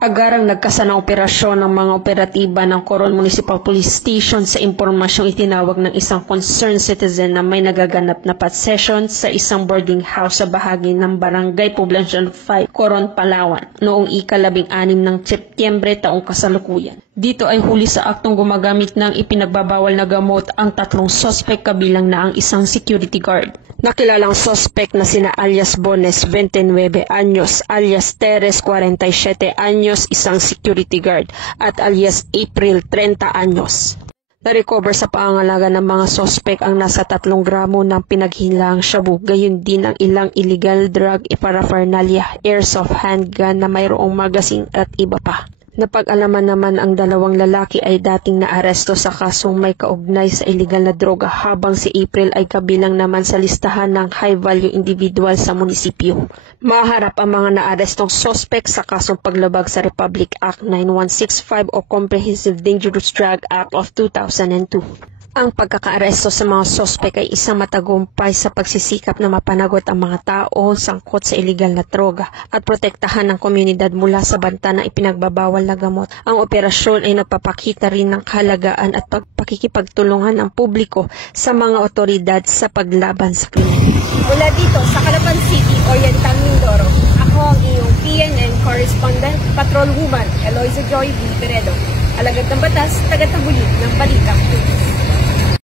Agarang nagkasana operasyon ng mga operatiba ng Coron Municipal Police Station sa impormasyong itinawag ng isang concerned citizen na may nagaganap na possession sa isang boarding house sa bahagi ng Barangay Poblacion 5, Coron, Palawan, noong ika-16 ng Setyembre taong kasalukuyan. Dito ay huli sa aktong gumagamit ng ipinagbabawal na gamot ang 3 sospek kabilang na ang isang security guard. Nakilalang sospek na sina alias Bones, 29 anyos, alias Teres, 47 anyos, isang security guard, at alias April, 30 anyos. Na-recover sa pangangalaga ng mga sospek ang nasa 3 gramo ng pinaghilaang shabu, gayon din ang ilang illegal drug paraphernalia, airsoft handgun na mayroong magazine at iba pa. Napag-alaman naman ang 2 lalaki ay dating naaresto sa kasong may kaugnay sa illegal na droga, habang si April ay kabilang naman sa listahan ng high-value individual sa munisipyo. Maharap ang mga naarestong sospek sa kasong paglabag sa Republic Act 9165 o Comprehensive Dangerous Drug Act of 2002. Ang pagkakaaresto sa mga sospek ay isang matagumpay sa pagsisikap na mapanagot ang mga tao sangkot sa iligal na droga at protektahan ng komunidad mula sa banta ng ipinagbabawal na gamot. Ang operasyon ay nagpapakita rin ng kahalagaan at pakikipagtulungan ng publiko sa mga otoridad sa paglaban sa krimen. Mula dito sa Calapan City, Oriental Mindoro, ako ang iyong PNN correspondent, patrolwoman Eloisa Joy V. Peredo, alagad ng batas, tagataguyod ng Balitang Pulis.